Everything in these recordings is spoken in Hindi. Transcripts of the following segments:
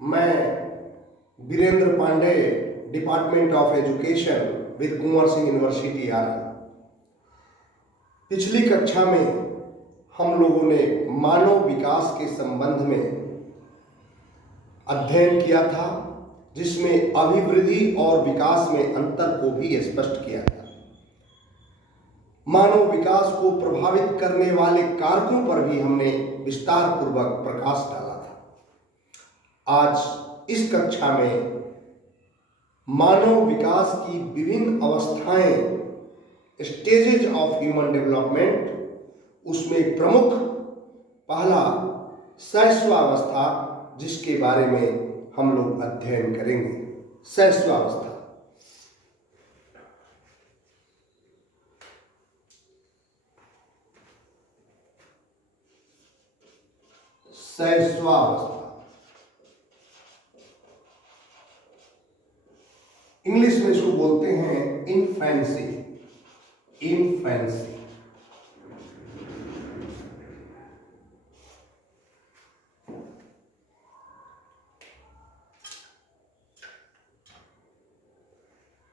मैं Virendra Pandey, department of education with Kunwar Singh university Ara. पिछली कक्षा में हम लोगों ने मानव विकास के संबंध में अध्ययन किया था, जिसमें अभिवृद्धि और विकास में अंतर को भी स्पष्ट किया था। मानव विकास को प्रभावित करने वाले कारकों पर भी हमने विस्तार पूर्वक प्रकाश डाला था। आज इस कक्षा में मानव विकास की विभिन्न अवस्थाएं, स्टेजेज ऑफ ह्यूमन डेवलपमेंट, उसमें प्रमुख पहला शैशवावस्था, जिसके बारे में हम लोग अध्ययन करेंगे। शैशवावस्था। शैशवावस्था इंग्लिश में इसको बोलते हैं इन्फेंसी। इन्फेंसी।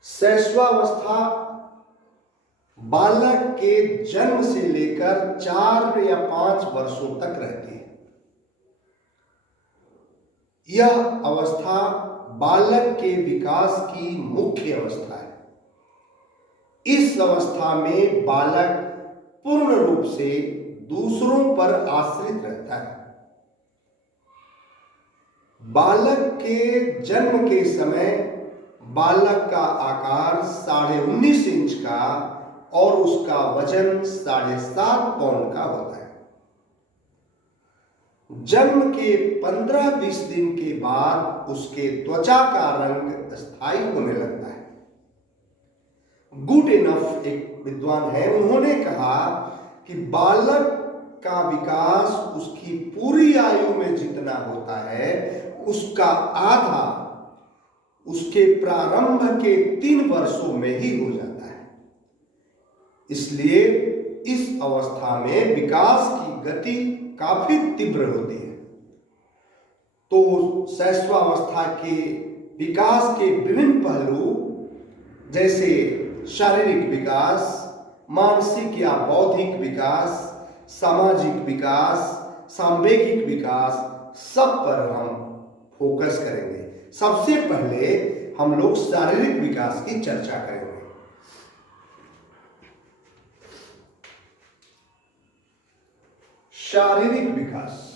शैशवावस्था बालक के जन्म से लेकर 4 या 5 वर्षों तक रहती है। यह अवस्था बालक के विकास की मुख्य अवस्था है। इस अवस्था में बालक पूर्ण रूप से दूसरों पर आश्रित रहता है। बालक के जन्म के समय बालक का आकार 19.5 इंच का और उसका वजन 7.5 पाउंड का होता है। जन्म के 15-20 दिन के बाद उसके त्वचा का रंग स्थायी होने लगता है। गुड इनफ एक विद्वान है, उन्होंने कहा कि बालक का विकास उसकी पूरी आयु में जितना होता है, उसका आधा उसके प्रारंभ के 3 वर्षों में ही हो जाता है। इसलिए इस अवस्था में विकास की गति काफी तीव्र होती है। तो शैशवावस्था के विकास के विभिन्न पहलू, जैसे शारीरिक विकास, मानसिक या बौद्धिक विकास, सामाजिक विकास, सांवेगिक विकास, सब पर हम फोकस करेंगे। सबसे पहले हम लोग शारीरिक विकास की चर्चा करेंगे। शारीरिक विकास।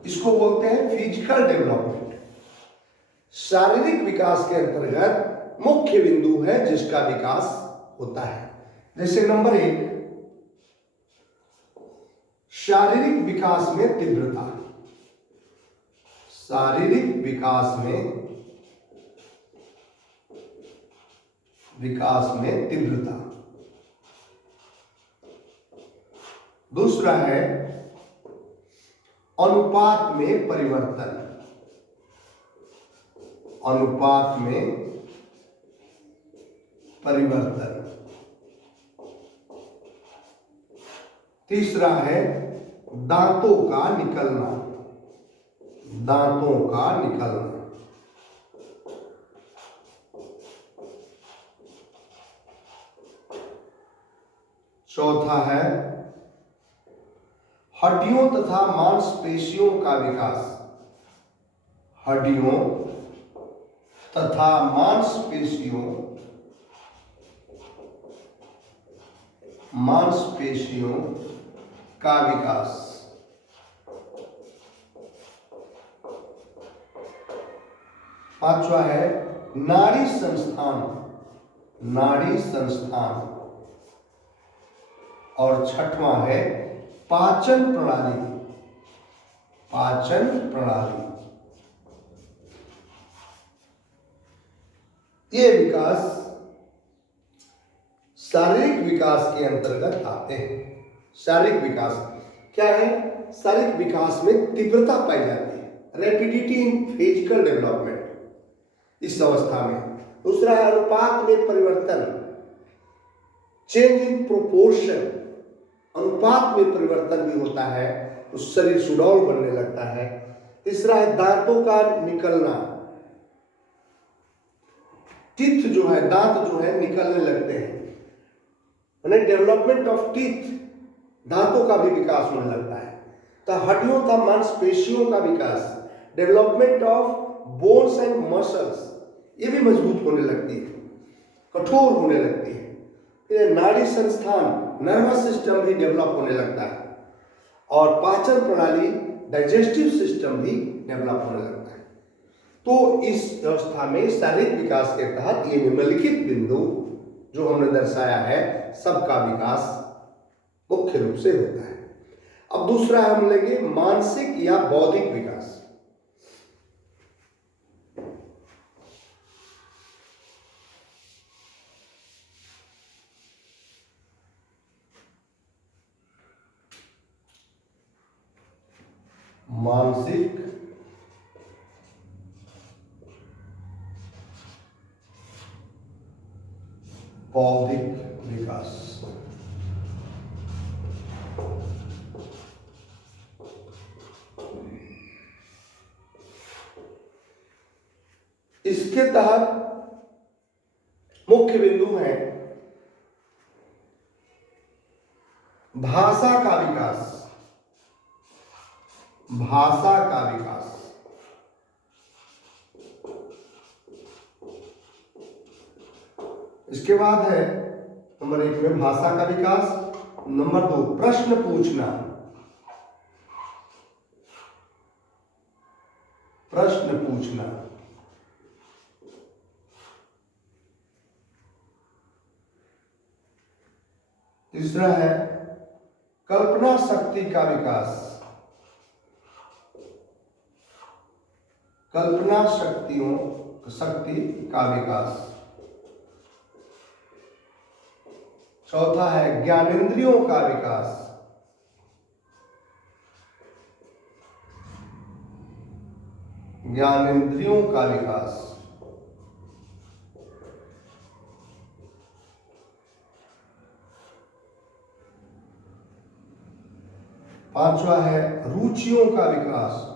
इसको बोलते हैं फिजिकल डेवलपमेंट। शारीरिक विकास के अंतर्गत मुख्य बिंदु है जिसका विकास होता है। जैसे नंबर 1, शारीरिक विकास में तीव्रता। शारीरिक विकास में तीव्रता। दूसरा है अनुपात में परिवर्तन। अनुपात में परिवर्तन। तीसरा है दांतों का निकलना। दांतों का निकलना। चौथा है हड्डियों तथा मांसपेशियों का विकास। हड्डियों तथा मांसपेशियों का विकास। पांचवा है नाड़ी संस्थान। नाड़ी संस्थान। और छठवां है पाचन प्रणाली। पाचन प्रणाली। ये विकास शारीरिक विकास के अंतर्गत आते हैं। शारीरिक विकास क्या है? शारीरिक विकास में तीव्रता पाई जाती है, रैपिडिटी इन फिजिकल डेवलपमेंट इस अवस्था में। दूसरा है अनुपात में परिवर्तन, चेंज इन प्रोपोर्शन। अनुपात में परिवर्तन भी होता है, तो शरीर सुडौल बनने लगता है। तीसरा है दांतों का निकलना, टीथ जो है, दांत जो है निकलने लगते हैं, यानी डेवलपमेंट ऑफ टीथ, दांतों का भी विकास होने लगता है। तो हड्डियों तथा मांसपेशियों का विकास, development of bones and muscles, ये भी मजबूत होने लगती है, कठोर होने लगती है। फिर नाड़ी संस्थान, नर्वस सिस्टम भी डेवलप होने लगता है, और पाचन प्रणाली, डाइजेस्टिव सिस्टम भी डेवलप होने लगता है। तो इस अवस्था में शारीरिक विकास के तहत ये निम्नलिखित बिंदु जो हमने दर्शाया है, सबका विकास मुख्य रूप से होता है। अब दूसरा हम लेंगे मानसिक या बौद्धिक विकास। मानसिक बौद्धिक विकास। इसके तहत मुख्य बिंदु है भाषा का विकास, भाषा का विकास, इसके बाद है नंबर 1 में भाषा का विकास, नंबर 2 प्रश्न पूछना, प्रश्न पूछना, तीसरा है कल्पना शक्ति का विकास, कल्पना शक्ति का विकास, चौथा है ज्ञानेंद्रियों का विकास, ज्ञानेंद्रियों का विकास, पांचवा है रुचियों का विकास,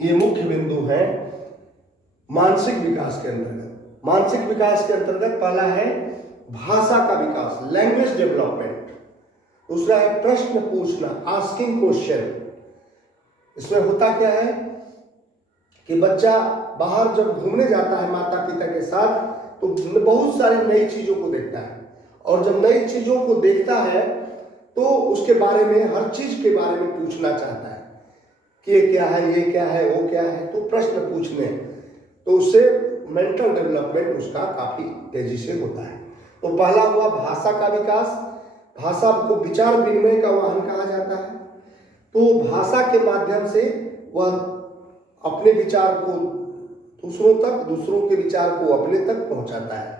ये मुख्य बिंदु है मानसिक विकास के अंतर्गत। मानसिक विकास के अंतर्गत पहला है भाषा का विकास, लैंग्वेज डेवलपमेंट। दूसरा है प्रश्न पूछना, आस्किंग क्वेश्चन। इसमें होता क्या है कि बच्चा बाहर जब घूमने जाता है माता पिता के साथ, तो बहुत सारी नई चीजों को देखता है, और जब नई चीजों को देखता है तो उसके बारे में, हर चीज के बारे में पूछना चाहता है कि ये क्या है, ये क्या है, वो क्या है। तो प्रश्न पूछने, तो उससे मेंटल डेवलपमेंट उसका काफी तेजी से होता है। तो पहला हुआ भाषा का विकास। भाषा को विचार विनिमय का वाहन कहा जाता है। तो भाषा के माध्यम से वह अपने विचार को दूसरों तक, दूसरों के विचार को अपने तक पहुंचाता है।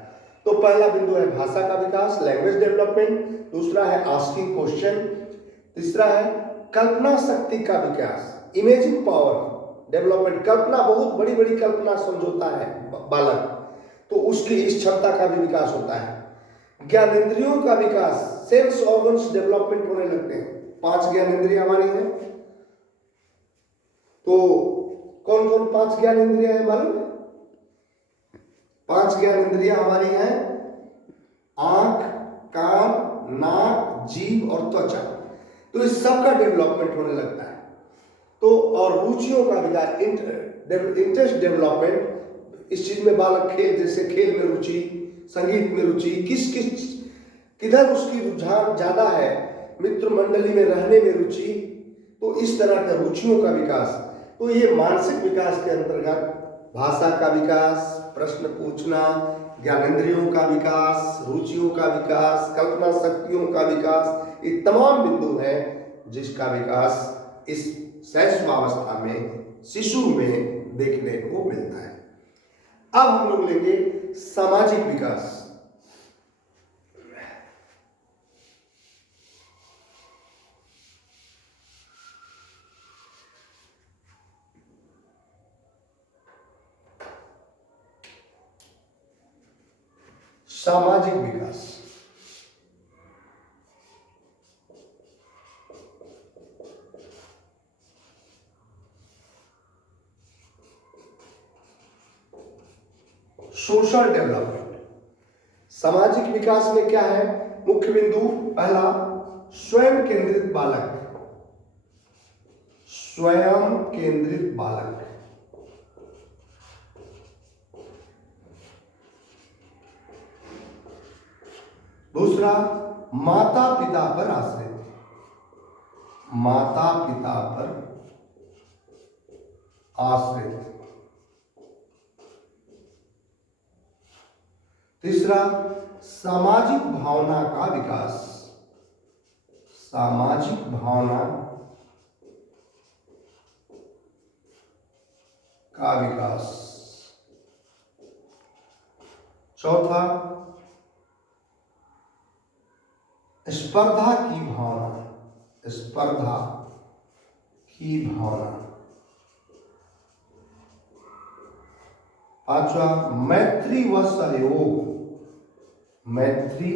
तो पहला बिंदु है भाषा का विकास, लैंग्वेज डेवलपमेंट। दूसरा है आस्किंग क्वेश्चन। तीसरा है कल्पना शक्ति का विकास, इमेजिंग पावर डेवलपमेंट। कल्पना, बहुत बड़ी बड़ी कल्पना समझौता है बालक, तो उसकी इस क्षमता का भी विकास होता है। ज्ञानेंद्रियों का विकास, सेंस ऑर्गन्स डेवलपमेंट होने लगते हैं। 5 ज्ञानेंद्रियां हमारी हैं। तो कौन कौन 5 ज्ञानेंद्रियां हैं मालूम है? 5 ज्ञानेंद्रियां हमारी हैं आंख, कान, नाक, जीभ और त्वचा। तो इस सब का डेवलपमेंट होने लगता है। तो और रुचियों का विकास, इंटरेस्ट डेवलपमेंट। इस चीज में बालक खेल, जैसे खेल में रुचि, संगीत में रुचि, किधर उसकी रुझान ज्यादा है, मित्र मंडली में रहने में रुचि, तो इस तरह के रुचियों का विकास। तो ये मानसिक विकास के अंतर्गत भाषा का विकास, प्रश्न पूछना, ज्ञानेंद्रियों का विकास, रुचियों का विकास, कल्पना शक्तियों का विकास, ये तमाम बिंदु हैं जिसका विकास इस शैशवावस्था में, शिशु में देखने को मिलता है। अब हम लोग लेंगे सामाजिक विकास। सामाजिक विकास। Social development. सामाजिक विकास में क्या है? मुख्य बिंदु पहला, स्वयं केंद्रित बालक। स्वयं केंद्रित बालक। दूसरा, माता पिता पर आश्रित। माता पिता पर आश्रित। तीसरा, सामाजिक भावना का विकास। सामाजिक भावना का विकास। चौथा, स्पर्धा की भावना। स्पर्धा की भावना। पांचवा, मैत्री व सहयोग। मैत्री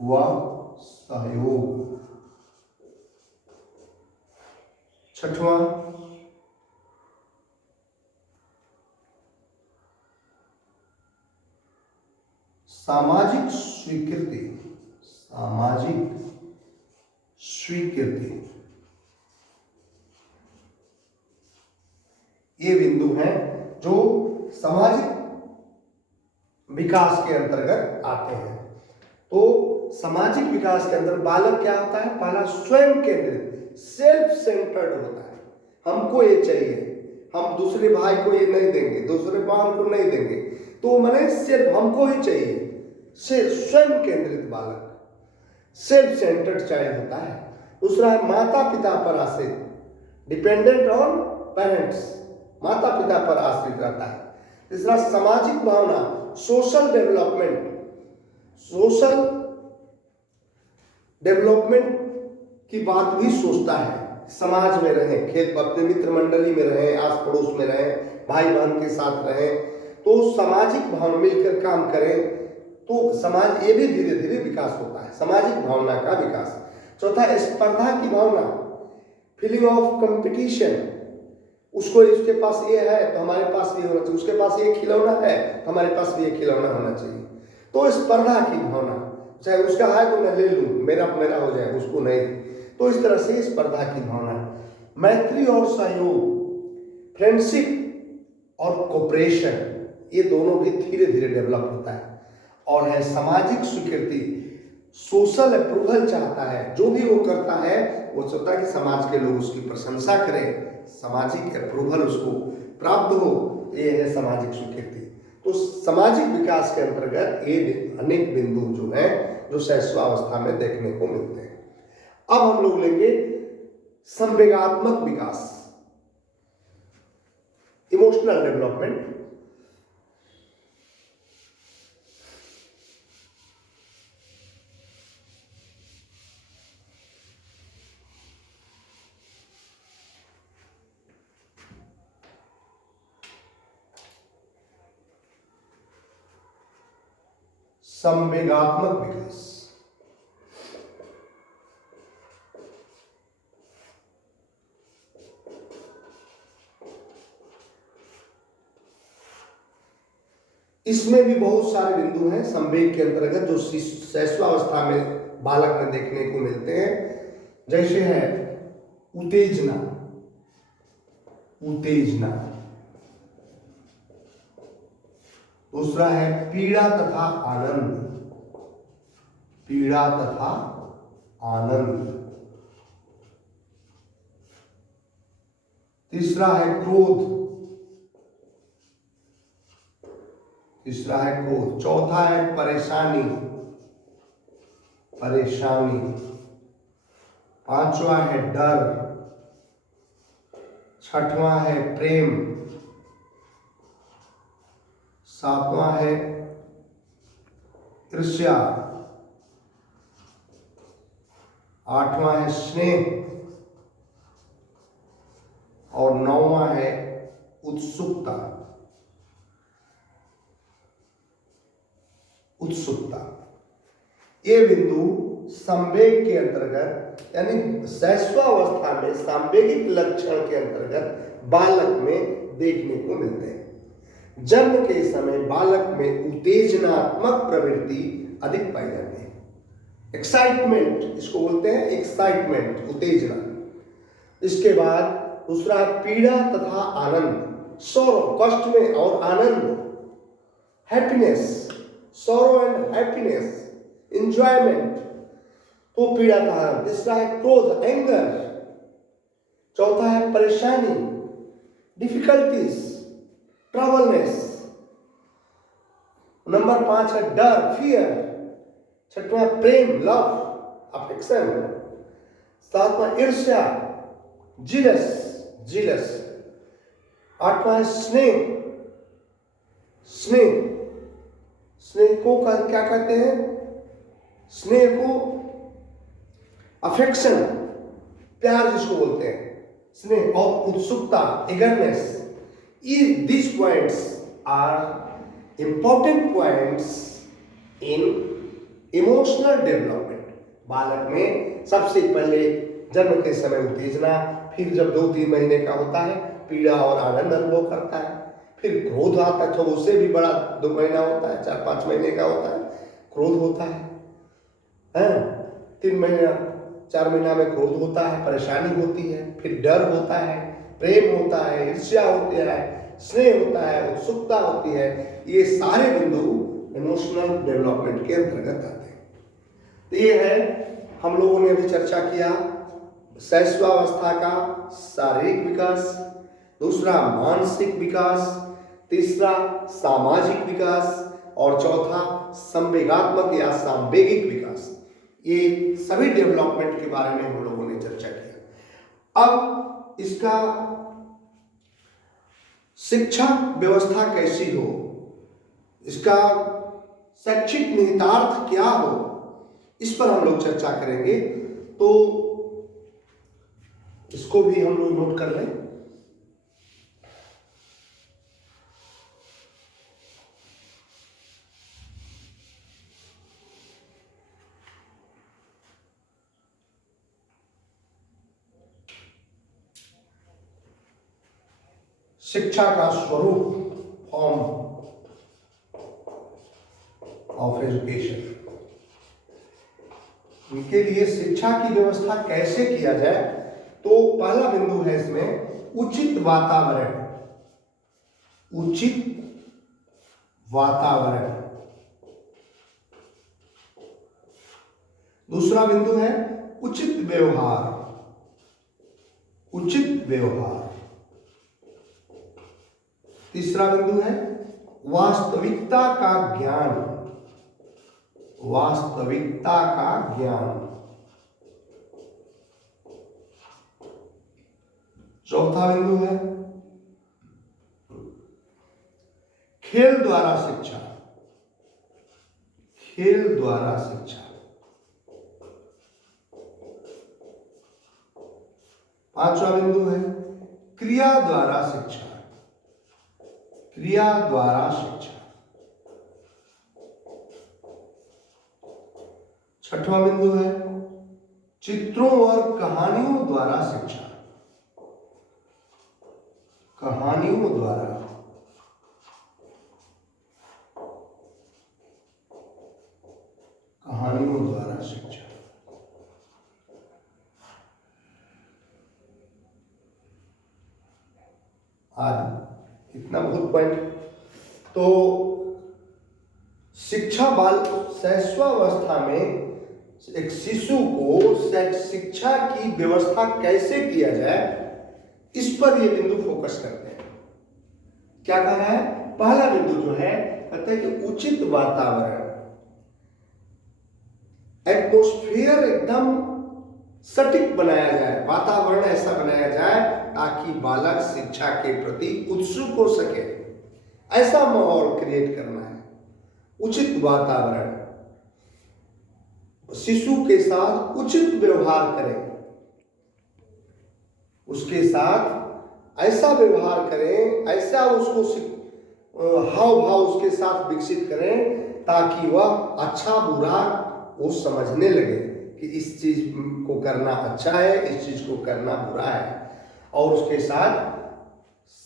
व सहयोग। छठवां, सामाजिक स्वीकृति। सामाजिक स्वीकृति। ये बिंदु हैं जो सामाजिक विकास के अंतर्गत आते हैं। तो सामाजिक विकास के अंदर बालक क्या होता है? पहला, स्वयं केंद्रित, सेल्फ सेंटर्ड होता है। हमको ये चाहिए, हम दूसरे भाई को ये नहीं देंगे, दूसरे बहन को नहीं देंगे, तो मैंने सिर्फ हमको ही चाहिए। स्वयं केंद्रित बालक, सेल्फ सेंटर्ड चाइल्ड होता है। दूसरा है माता पिता पर आश्रित, डिपेंडेंट ऑन पेरेंट्स, माता पिता पर आश्रित रहता है। तीसरा, सामाजिक भावना, सोशल डेवलपमेंट। सोशल डेवलपमेंट की बात भी सोचता है, समाज में रहे, खेत अपने मित्र मंडली में रहे, आस पड़ोस में रहे, भाई बहन के साथ रहे, तो सामाजिक भावना, मिलकर काम करें, तो समाज ये भी धीरे धीरे विकास होता है, सामाजिक भावना का विकास। चौथा, स्पर्धा की भावना, फीलिंग ऑफ कंपटीशन। उसको इसके पास ये है तो हमारे पास ये होना चाहिए, उसके पास ये खिलौना है तो हमारे पास भी ये खिलौना होना चाहिए। तो स्पर्धा की भावना, चाहे उसका है तो मैं ले लूं, मेरा मेरा हो जाए, उसको नहीं। तो इस तरह से स्पर्धा की भावना। मैत्री और सहयोग, फ्रेंडशिप और कोऑपरेशन, ये दोनों भी धीरे धीरे डेवलप होता है। और है सामाजिक स्वीकृति, सोशल अप्रूवल चाहता है, जो भी वो करता है वो चाहता है कि समाज के लोग उसकी प्रशंसा करें, सामाजिक अप्रूवल उसको प्राप्त हो, ये है सामाजिक स्वीकृति। तो सामाजिक विकास के अंतर्गत ये अनेक बिंदु जो है जो शैशवावस्था में देखने को मिलते हैं। अब हम लोग लेंगे संवेगात्मक विकास, इमोशनल डेवलपमेंट। संवेगात्मक विकास, इसमें भी बहुत सारे बिंदु हैं संवेग के अंतर्गत जो शैशवावस्था में बालक में देखने को मिलते हैं। जैसे है उत्तेजना। उत्तेजना। दूसरा है पीड़ा तथा आनंद। पीड़ा तथा आनंद। तीसरा है क्रोध। तीसरा है क्रोध। चौथा है परेशानी। परेशानी। पांचवा है डर। छठवां है प्रेम। सातवां है ईर्ष्या। आठवां है स्नेह और नौवां है उत्सुकता। उत्सुकता। ये बिंदु संवेग के अंतर्गत यानी शैशवावस्था में सांवेगिक लक्षण के अंतर्गत बालक में देखने को मिलते हैं। जन्म के समय बालक में उत्तेजनात्मक प्रवृत्ति अधिक पाई जाती है। एक्साइटमेंट इसको बोलते हैं, एक्साइटमेंट, उत्तेजना। इसके बाद दूसरा पीड़ा तथा आनंद, सौरो कष्ट में और आनंद, happiness, sorrow and happiness, enjoyment, तो पीड़ा का आनंद। तीसरा है क्रोध, एंगर। चौथा है परेशानी, डिफिकल्टीज, ट्रबलनेस। नंबर 5 है डर, फियर। छठवां प्रेम, लव, अफेक्शन। सातवां ईर्ष्या, जीलस। आठवां है स्नेह। स्नेह को क्या कहते हैं? स्नेह को अफेक्शन, प्यार जिसको बोलते हैं, स्नेह। और उत्सुकता, eagerness. These points are important points in emotional development. बालक में सबसे पहले जन्म के समय उत्तेजना, फिर जब 2-3 महीने का होता है पीड़ा और आनंद अनुभव करता है, फिर क्रोध आता है, तो उससे भी बड़ा 2 महीना होता है, 4-5 महीने का होता है, क्रोध होता है। 3 महीना 4 महीना में क्रोध होता है, परेशानी होती है, फिर डर होता है, प्रेम होता है, ईर्ष्या होती है, स्नेह होता है, उत्सुकता होती है। ये सारे बिंदु इमोशनल डेवलपमेंट के अंतर्गत आते हैं। तो ये है, हम लोगों ने अभी चर्चा किया शैशवावस्था का शारीरिक विकास, दूसरा मानसिक विकास, तीसरा सामाजिक विकास और चौथा संवेगात्मक या सांवेगिक विकास। ये सभी डेवलपमेंट के बारे में हम लोगों ने चर्चा किया। अब इसका शिक्षा व्यवस्था कैसी हो, इसका शैक्षिक निहितार्थ क्या हो, इस पर हम लोग चर्चा करेंगे। तो इसको भी हम लोग नोट कर लें। शिक्षा का स्वरूप, फॉर्म ऑफ एजुकेशन, इनके लिए शिक्षा की व्यवस्था कैसे किया जाए। तो पहला बिंदु है इसमें उचित वातावरण। उचित वातावरण। दूसरा बिंदु है उचित व्यवहार। उचित व्यवहार। तीसरा बिंदु है वास्तविकता का ज्ञान। वास्तविकता का ज्ञान। चौथा बिंदु है खेल द्वारा शिक्षा। खेल द्वारा शिक्षा। पांचवा बिंदु है क्रिया द्वारा शिक्षा। क्रिया द्वारा शिक्षा। छठवां बिंदु है चित्रों और कहानियों द्वारा शिक्षा। कहानियों द्वारा। कहानियों द्वारा शिक्षा। आदि, इतना बहुत पॉइंट। तो शिक्षा बाल शैशवावस्था में एक शिशु को शिक्षा की व्यवस्था कैसे किया जाए, इस पर ये बिंदु फोकस करते हैं। क्या कह रहा है? पहला बिंदु जो है कहते हैं कि उचित वातावरण, एटमॉस्फेयर एकदम सटीक बनाया जाए, वातावरण ऐसा बनाया जाए ताकि बालक शिक्षा के प्रति उत्सुक हो सके। ऐसा माहौल क्रिएट करना है। उचित वातावरण, शिशु के साथ उचित व्यवहार करें, उसके साथ ऐसा व्यवहार करें, ऐसा उसको हाव भाव उसके साथ विकसित करें ताकि वह अच्छा बुरा वो समझने लगे कि इस चीज को करना अच्छा है, इस चीज को करना बुरा है, और उसके साथ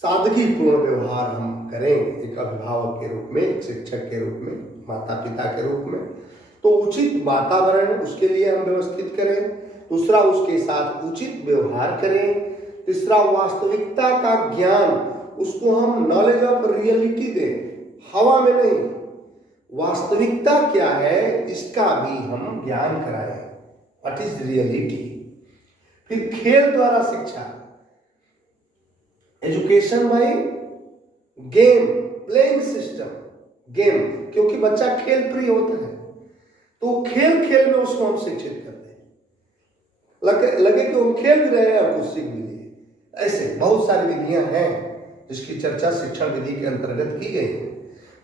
सादगीपूर्ण व्यवहार हम करें एक अभिभावक के रूप में, एक शिक्षक के रूप में, माता पिता के रूप में। तो उचित वातावरण उसके लिए हम व्यवस्थित करें, दूसरा उसके साथ उचित व्यवहार करें, तीसरा वास्तविकता का ज्ञान, उसको हम नॉलेज ऑफ रियलिटी दें, हवा में नहीं, वास्तविकता क्या है इसका भी हम ज्ञान कराएं, व्हाट इज रियलिटी। फिर खेल द्वारा शिक्षा, education by game, playing system, game, क्योंकि बच्चा खेल प्रिय होता है तो खेल खेल में उसको हम शिक्षित करते हैं, लगे कि वो खेल भी रहे और कुछ सीख भी लिए। ऐसे बहुत सारी विधियां हैं जिसकी चर्चा शिक्षण विधि के अंतर्गत की गई है।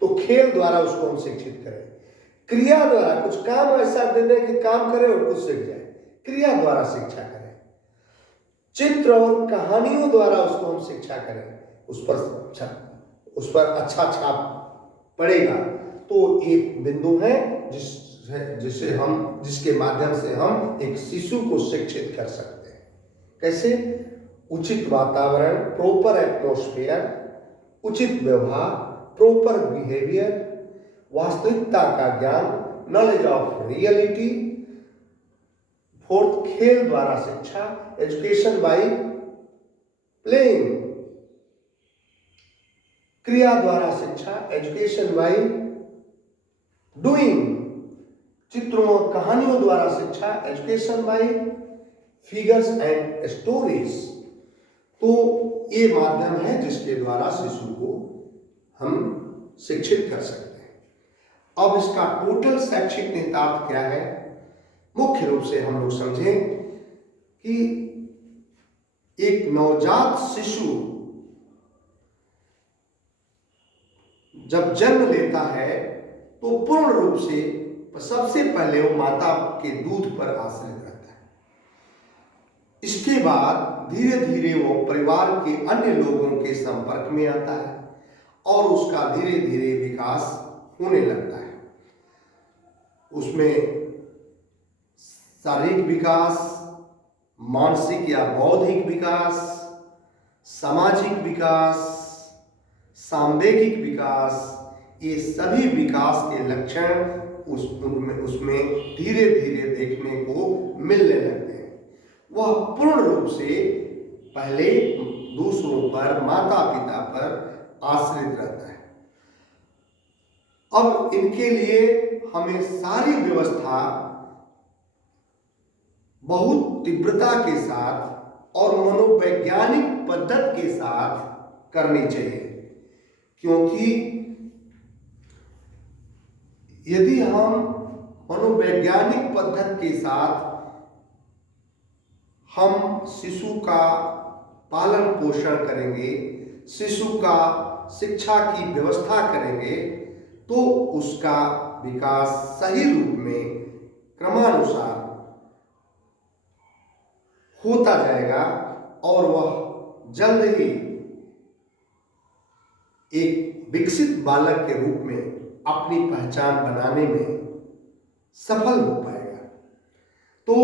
तो खेल द्वारा उसको हम शिक्षित करें, क्रिया द्वारा कुछ काम ऐसा दे दें कि काम करे और कुछ सीख जाए, क्रिया द्वारा शिक्षा करें, चित्र और कहानियों द्वारा उसको हम शिक्षा करें, उस पर अच्छा छाप पड़ेगा। तो एक बिंदु है जिसके माध्यम से हम एक शिशु को शिक्षित कर सकते हैं। कैसे? उचित वातावरण, प्रॉपर एटमॉस्फेयर, उचित व्यवहार, प्रॉपर बिहेवियर, वास्तविकता का ज्ञान, नॉलेज ऑफ रियलिटी, फोर्थ खेल द्वारा शिक्षा, एजुकेशन बाय प्लेइंग, क्रिया द्वारा शिक्षा, एजुकेशन बाय डूइंग, चित्रों और कहानियों द्वारा शिक्षा, education by figures and stories. तो ये माध्यम है जिसके द्वारा शिशु को हम शिक्षित कर सकते हैं। अब इसका टोटल शैक्षिक निहितार्थ क्या है? मुख्य रूप से हम लोग समझें कि एक नवजात शिशु जब जन्म लेता है तो पूर्ण रूप से सबसे पहले वो माता के दूध पर आश्रित रहता है। इसके बाद धीरे धीरे वो परिवार के अन्य लोगों के संपर्क में आता है और उसका धीरे धीरे विकास होने लगता है। उसमें शारीरिक विकास, मानसिक या बौद्धिक विकास, सामाजिक विकास, सांवेगिक विकास, ये सभी विकास के लक्षण उसमें धीरे धीरे देखने को मिलने लगते हैं। वह पूर्ण रूप से पहले दूसरों पर, माता पिता पर आश्रित रहता है। अब इनके लिए हमें सारी व्यवस्था बहुत तीव्रता के साथ और मनोवैज्ञानिक पद्धति के साथ करनी चाहिए, क्योंकि यदि हम मनोवैज्ञानिक पद्धति के साथ हम शिशु का पालन पोषण करेंगे, शिशु का शिक्षा की व्यवस्था करेंगे, तो उसका विकास सही रूप में क्रमानुसार होता जाएगा और वह जल्द ही एक विकसित बालक के रूप में अपनी पहचान बनाने में सफल हो पाएगा। तो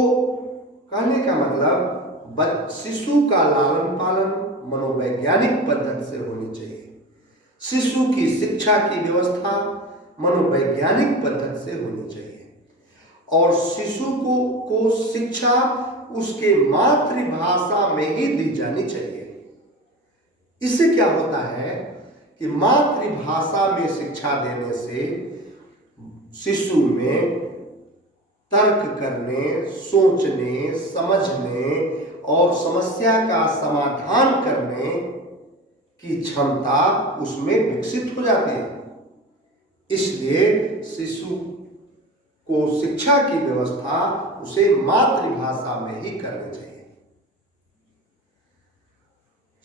कहने का मतलब शिशु का लालन पालन मनोवैज्ञानिक पद्धति से होनी चाहिए, शिशु की शिक्षा की व्यवस्था मनोवैज्ञानिक पद्धति से होनी चाहिए, और शिशु को शिक्षा उसके मातृभाषा में ही दी जानी चाहिए। इससे क्या होता है कि मातृभाषा में शिक्षा देने से शिशु में तर्क करने, सोचने, समझने और समस्या का समाधान करने की क्षमता उसमें विकसित हो जाती है। इसलिए शिशु को शिक्षा की व्यवस्था उसे मातृभाषा में ही करनी चाहिए।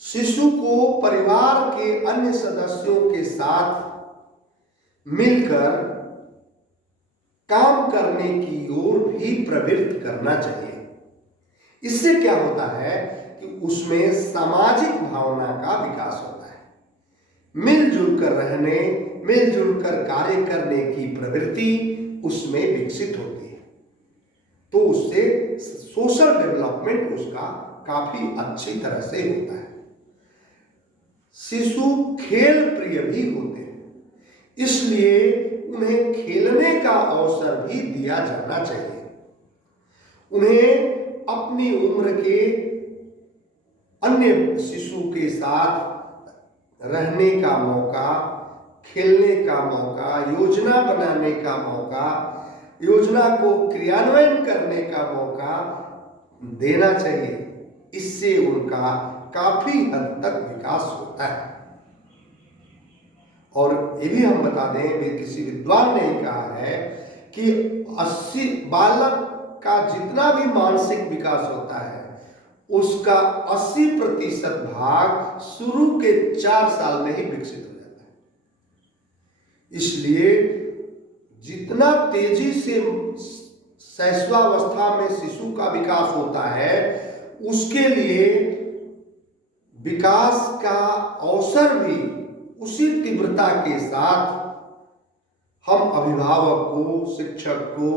शिशु को परिवार के अन्य सदस्यों के साथ मिलकर काम करने की ओर भी प्रवृत्त करना चाहिए। इससे क्या होता है कि उसमें सामाजिक भावना का विकास होता है, मिलजुल कर रहने, मिलजुल कर कार्य करने की प्रवृत्ति उसमें विकसित होती है, तो उससे सोशल डेवलपमेंट उसका काफी अच्छी तरह से होता है। शिशु खेल प्रिय भी होते हैं, इसलिए उन्हें खेलने का अवसर भी दिया जाना चाहिए। उन्हें अपनी उम्र के अन्य शिशु के साथ रहने का मौका, खेलने का मौका, योजना बनाने का मौका, योजना को क्रियान्वयन करने का मौका देना चाहिए। इससे उनका काफी हद तक विकास होता है। और ये भी हम बता दें, किसी विद्वान ने कहा है कि 80 बालक का जितना भी मानसिक विकास होता है उसका 80% भाग शुरू के 4 साल में ही विकसित हो जाता है। इसलिए जितना तेजी से शैशवावस्था में शिशु का विकास होता है, उसके लिए विकास का अवसर भी उसी तीव्रता के साथ हम अभिभावक को, शिक्षक को,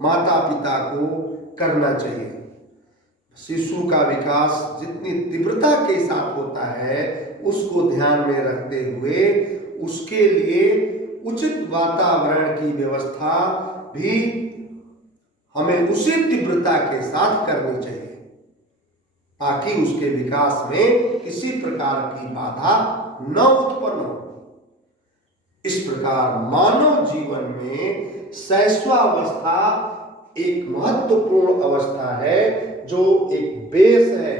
माता पिता को करना चाहिए। शिशु का विकास जितनी तीव्रता के साथ होता है उसको ध्यान में रखते हुए उसके लिए उचित वातावरण की व्यवस्था भी हमें उसी तीव्रता के साथ करनी चाहिए, ताकि उसके विकास में किसी प्रकार की बाधा न उत्पन्न हो। इस प्रकार मानव जीवन में शैशवावस्था एक महत्वपूर्ण अवस्था है, जो एक बेस है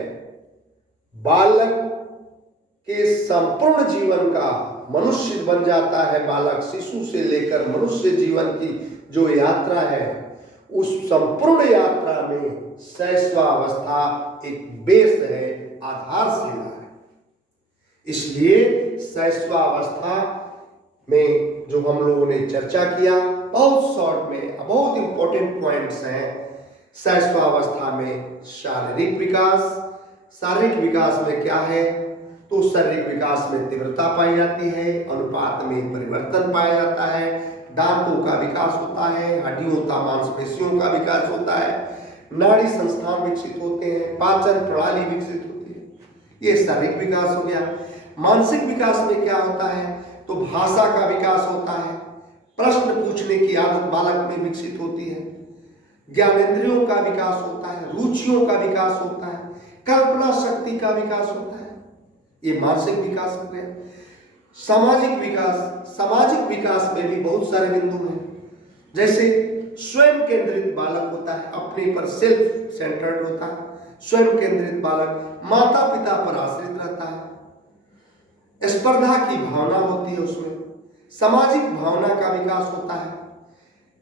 बालक के संपूर्ण जीवन का। मनुष्य बन जाता है बालक, शिशु से लेकर मनुष्य जीवन की जो यात्रा है, उस संपूर्ण यात्रा में शैशवावस्था एक बेस है, आधारशिला है। इसलिए शैशवावस्था में जो हम लोगों ने चर्चा किया, बहुत शॉर्ट में बहुत इंपॉर्टेंट पॉइंट्स हैं। शैशवावस्था में शारीरिक विकास, शारीरिक विकास में क्या है, तो शारीरिक विकास में तीव्रता पाई जाती है, अनुपात में परिवर्तन पाया जाता है, दांतों का विकास होता है, हड्डियों का, मांसपेशियों का विकास होता है, नाड़ी संस्थान विकसित होते हैं, पाचन प्रणाली विकसित होती है। ये शारीरिक विकास हो गया। मानसिक विकास में क्या होता है, तो भाषा का विकास होता है, प्रश्न पूछने की आदत बालक में विकसित होती है, ज्ञानेंद्रियों का विकास होता है, रुचियों का विकास होता है, कल्पना शक्ति का विकास होता है। ये मानसिक विकास हो गया। सामाजिक विकास, सामाजिक विकास में भी बहुत सारे बिंदु हैं। जैसे स्वयं केंद्रित बालक होता है, अपने पर सेल्फ सेंटर्ड होता है। स्वयं केंद्रित बालक माता पिता पर आश्रित रहता है, स्पर्धा की भावना होती है उसमें, सामाजिक भावना का विकास होता है,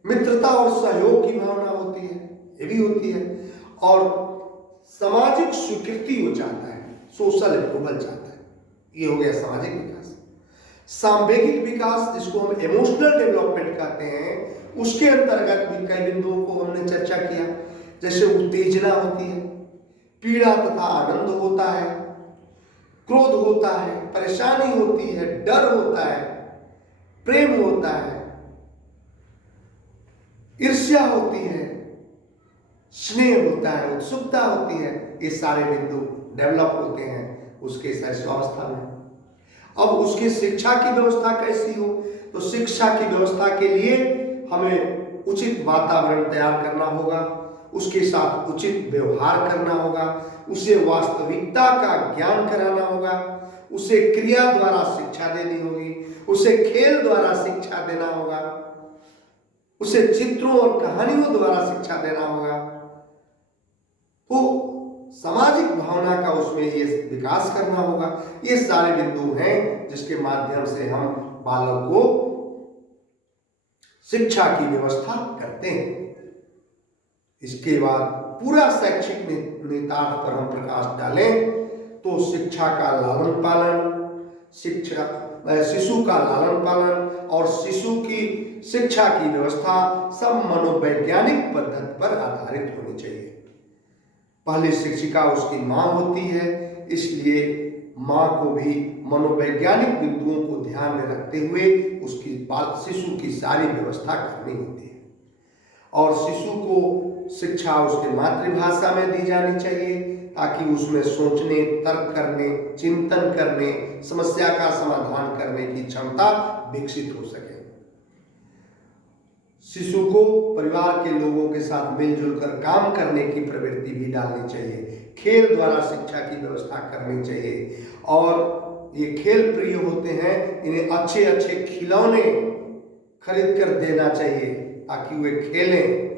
मित्रता और सहयोग की भावना होती है, ये भी होती है, और सामाजिक स्वीकृति हो जाता है, सोशल अप्रूवल चाहता है। ये हो गया सामाजिक विकास। सांवेगिक विकास, जिसको हम इमोशनल डेवलपमेंट कहते हैं, उसके अंतर्गत भी कई बिंदुओं को हमने चर्चा किया। जैसे उत्तेजना होती है, पीड़ा तथा आनंद होता है, क्रोध होता है, परेशानी होती है, डर होता है, प्रेम होता है, ईर्ष्या होती है, स्नेह होता है, उत्सुकता होती है। ये सारे बिंदु डेवलप होते हैं उसके शैशवावस्था में। अब उसकी शिक्षा की व्यवस्था कैसी हो, तो शिक्षा की व्यवस्था के लिए हमें उचित वातावरण तैयार करना होगा, उसके साथ उचित व्यवहार करना होगा, उसे वास्तविकता का ज्ञान कराना होगा, उसे क्रिया द्वारा शिक्षा देनी होगी, उसे खेल द्वारा शिक्षा देना होगा, उसे चित्रों और कहानियों द्वारा शिक्षा देना होगा। तो सामाजिक भावना का उसमें ये विकास करना होगा। ये सारे बिंदु हैं जिसके माध्यम से हम बालक को शिक्षा की व्यवस्था करते हैं। इसके बाद पूरा शैक्षिक निहितार्थ पर हम प्रकाश डालें तो शिक्षा का लालन पालन, शिशु का लालन पालन और शिशु की शिक्षा की व्यवस्था सब मनोवैज्ञानिक पद्धति पर आधारित होनी चाहिए। पहले शिक्षिका उसकी माँ होती है, इसलिए माँ को भी मनोवैज्ञानिक बिंदुओं को ध्यान में रखते हुए उसकी शिशु की सारी व्यवस्था करनी होती है। और शिशु को शिक्षा उसके मातृभाषा में दी जानी चाहिए ताकि उसमें सोचने, तर्क करने, चिंतन करने, समस्या का समाधान करने की क्षमता विकसित हो सके। शिशु को परिवार के लोगों के साथ मिलजुल कर काम करने की प्रवृत्ति भी डालनी चाहिए। खेल द्वारा शिक्षा की व्यवस्था करनी चाहिए और ये खेल प्रिय होते हैं, इन्हें अच्छे अच्छे खिलौने खरीद कर देना चाहिए ताकि वे खेलें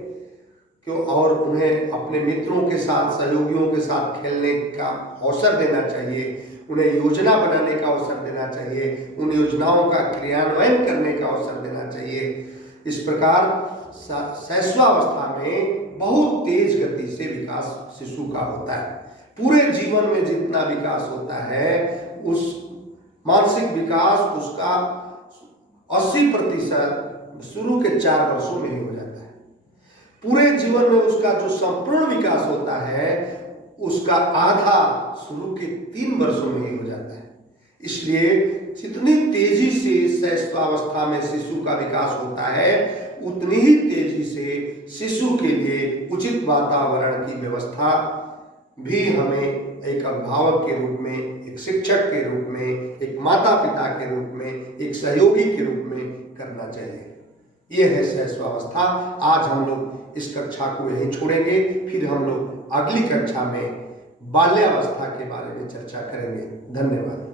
क्यों, और उन्हें अपने मित्रों के साथ, सहयोगियों के साथ खेलने का अवसर देना चाहिए। उन्हें योजना बनाने का अवसर देना चाहिए, उन योजनाओं का क्रियान्वयन करने का अवसर देना चाहिए। इस प्रकार शैशवावस्था में बहुत तेज गति से विकास शिशु का होता है। पूरे जीवन में जितना विकास होता है उस मानसिक विकास उसका 80% शुरू के 4 वर्षों में ही हो जाता है। पूरे जीवन में उसका जो संपूर्ण विकास होता है उसका आधा शुरू के 3 वर्षों में ही हो जाता है। इसलिए जितनी तेजी से शैशवावस्था में शिशु का विकास होता है उतनी ही तेजी से शिशु के लिए उचित वातावरण की व्यवस्था भी हमें एक अभिभावक के रूप में, एक शिक्षक के रूप में, एक माता पिता के रूप में, एक सहयोगी के रूप में करना चाहिए। ये है शैशवावस्था। आज हम लोग इस कक्षा को यहीं छोड़ेंगे, फिर हम लोग अगली कक्षा में बाल्यावस्था के बारे में चर्चा करेंगे। धन्यवाद।